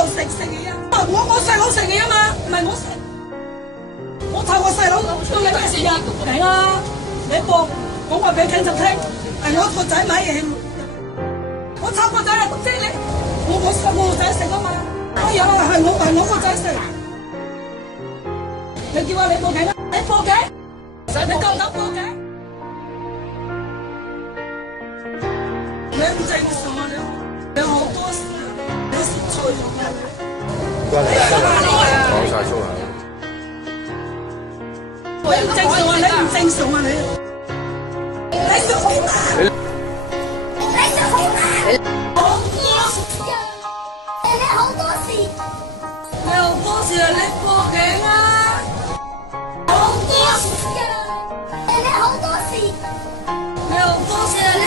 度食嘅啊！我細佬食嘅啊嘛，唔係我食。我湊我細佬都你咩事啊？嚟啦！你報講話俾警察聽，係我個仔買嘢。我湊個仔啊，即係你，我個仔食啊嘛。哎呀，係我個仔食。你叫你報警啦！你報警，你夠膽報警？你唔正常啊！你好多事啊！你食錯咗啊！講晒粗口。你唔正常啊！你唔正常啊！你食好大！你食好大！好多事啊！你好多事！你好多事啊！你報警啊！好多事啊！你好多事！你好多事啊！你